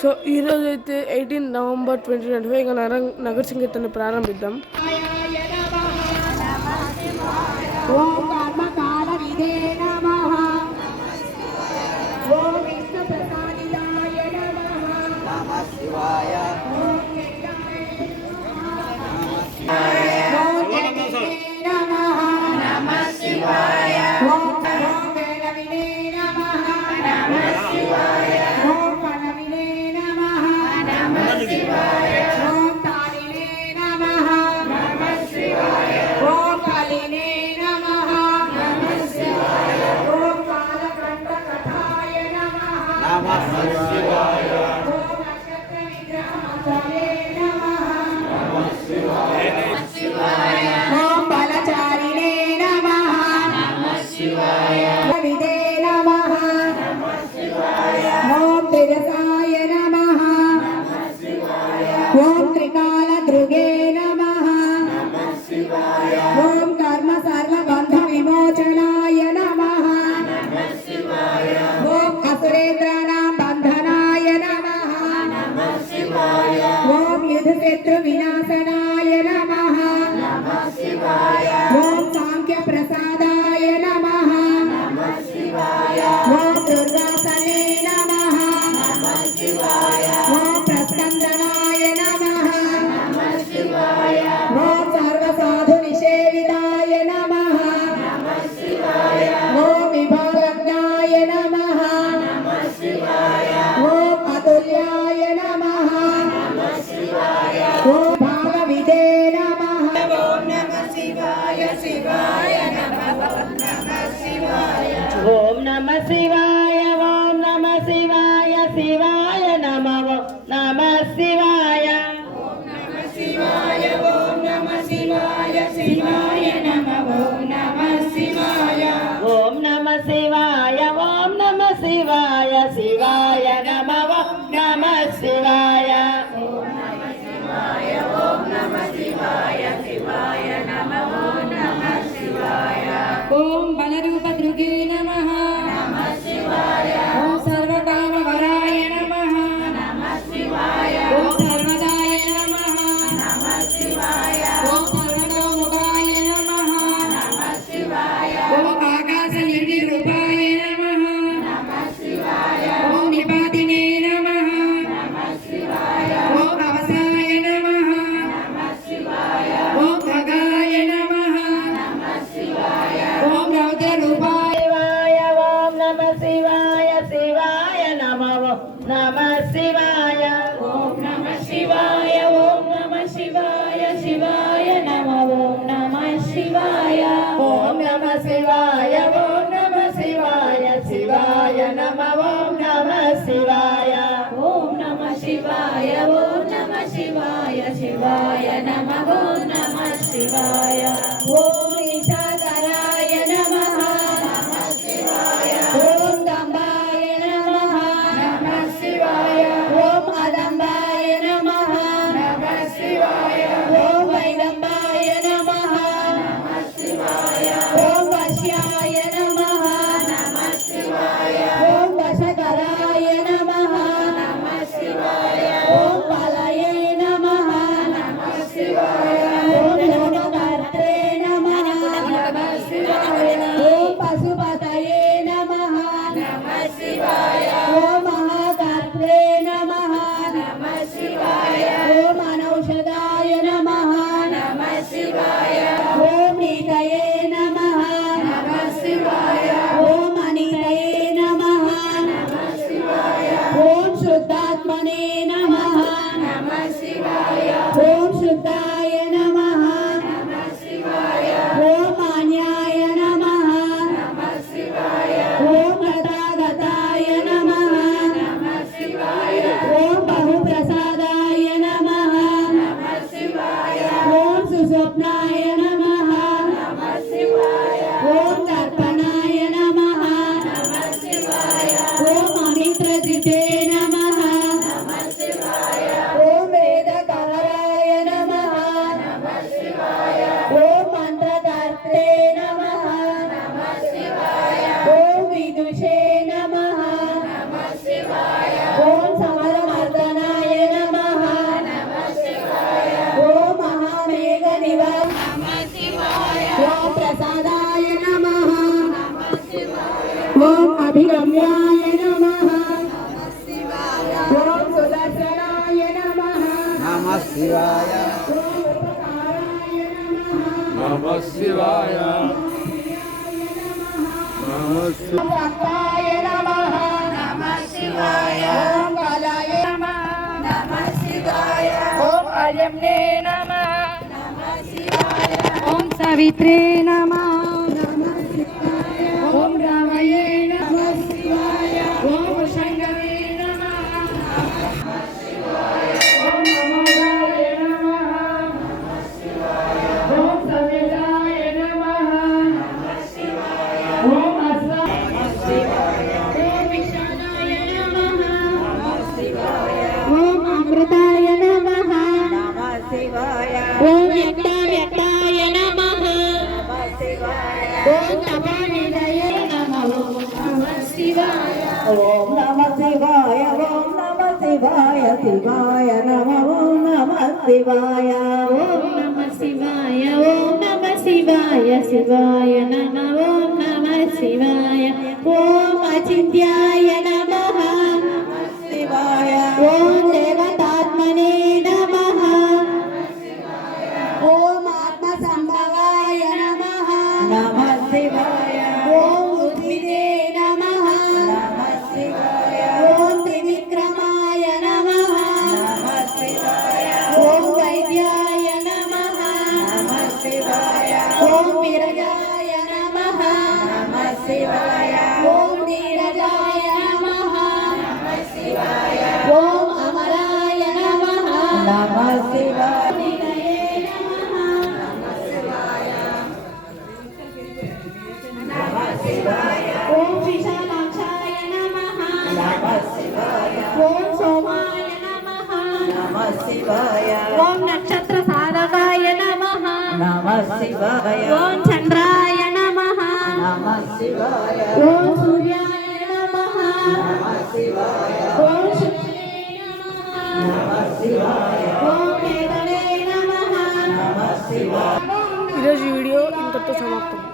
So ఈరోజు అయితే 18 November 2025 ఇంకా నగర సంకీర్తన ప్రారంభిద్దాం. विनाशनाय नमः नमः शिवाय ओम सांख्य प्रसादाय नमः नमः शिवाय ओम दुर्गासने नमः नमः शिवाय ओम प्रस्कंदनाय नमः नमः शिवाय ओम सर्वसाधु निषेविताय नमः नमः शिवाय ओम विभागज्ञाय नमः नमः शिवाय ओम अतुल्याय नमः नमः शिवाय ओम भागविदे नमः ओम नमः शिवाय शिवाय नमः ओम नमः शिवाय ओम नमः शिवाय ओम नमः शिवाय शिवाय नमः ओम नमः शिवाय ओम नमः शिवाय ओम नमः शिवाय शिवाय नमः ओम नमः शिवाय ओम नमः शिवाय ओम नमः शिवाय शिवाय नमः ओम नमः शिवाय ओम नमः शिवाय ओम नमः शिवाय शिवाय नमः ओम नमः शिवाय ओम बलरूपदृगे नमः नमः शिवाय ओम सर्वकामवराय नमः नमः शिवाय ओम सर्वदाय नमः नमः शिवाय ओम सर्वतोमुखाय नमः नमः शिवाय ओम आकाशनिर्विरूपाय नमः नमः शिवाय ओम निपातिने नमः नमः शिवाय ओम अवसाय नमः नमः शिवाय ओम खगाय नमः नमः शिवाय ओम रौद्ररूपाय ओम नमः शिवाय शिवाय नमः ओम नमः शिवाय ओम नमः शिवाय ओम नमः शिवाय शिवाय नमः ओम नमः शिवाय ओम नमः शिवाय ओम नमः शिवाय शिवाय नमः ओम नमः शिवाय ओम नमः शिवाय ओम नमः शिवाय शिवाय नमः ओम नमः शिवाय ओम ईशाकराय नमः नमः शिवाय ओम दम्बाय नमः नमः शिवाय ओम अदम्बाय नमः नमः शिवाय ओम वैदम्बाय नमः नमः शिवाय ओम वश्याय नमः नमः शिवाय ओम वशकराय नमः नमः शिवाय ओम बलये नमः नमः शिवाय ओम लोककर्त्रे नमः नमः शिवाय ओम पशुपतये नमः नमः शिवाय ओम महाकर्त्रे नमः नमः शिवाय ओम अनौषधाय नमः नमः शिवाय ओम नीतये नमः नमः शिवाय ओम अनितये नमः नमः शिवाय ओम शुद्धात्मने नमः नमः शिवाय ओम शुद्धाय नमः नमः शिवाय ओम मान्याय नमः नमः शिवाय ओम तथागताय नमः नमः शिवाय ओम बहुप्रसादाय नमः नमः शिवाय ओम सुस्वप्नाय नमः नमः शिवाय ओम दर्पणाय नमः नमः शिवाय ओम अमित्रजिते नमः नमः शिवाय ओम वेदकराय नमः नमः शिवाय ओम मंत्रकर्त्रे नमः नमः शिवाय ओम विदुषे नमः नमः शिवाय ओम समरमर्द ఓం అభిగమ్యాయ నమః ఓం సుదర్శనాయ నమః నమః శివాయ నమః శివాయ నమః భక్తాయ నమః శివాయ ఓం కాలాయ నమః నమః శివాయ ఓం అజమ్నే నమః శివాయ ఓం సవిత్రే నమః ఓం రామయే నమః శివాయ ఓం శంకరే నమః ఓం నమోదాయ నమః ఓం సవితాయ నమః ఓం ఓం విశాలాయ నమః ఓం అమృతాయ నమః నమః శివాయ ఓం వ్యక్తాయ నమః శివాయ ఓం తపానిదయ నమః శివాయ ఓం నమః శివాయ ఓం నమః శివాయ శివాయ నమః ఓం నమః శివాయ ఓం నమః శివాయ ఓం నమః శివాయ శివాయ నమః ఓం నమః శివాయ ఓం అచింత్యాయ నమః శివాయ ఓం దేవతాత్మనే నమః ఓం ఆత్మ సంభవాయ నమః నమః శివాయ ఓం ఉద్భిదే నమః నమః శివాయ ఓం త్రివిక్రమాయ నమః నమః శివాయ ఓం వైద్యాయ నమః నమః శివాయ ఓం విరజాయ నమః నమః శివాయ ఓం నీరజాయ నమః శివాయ ఓం అమరాయ నమః నమః శివాయ నిలయే నమః ఓం విశాలాక్షాయ నమః నమః శివాయ ఓం సోమాయ నమః నమః శివాయ ఓం నక్షత్ర సాధకాయ నమః నమః శివాయ ఓం చంద్రాయ నమః నమః శివాయ ఓం సూర్యాయ నమః నమః శివాయ ఓం శుక్రే నమః నమః శివాయ ఓం కేతవే నమః నమః శివాయ ఈరోజు వీడియో ఇంతటితో సమాప్తం.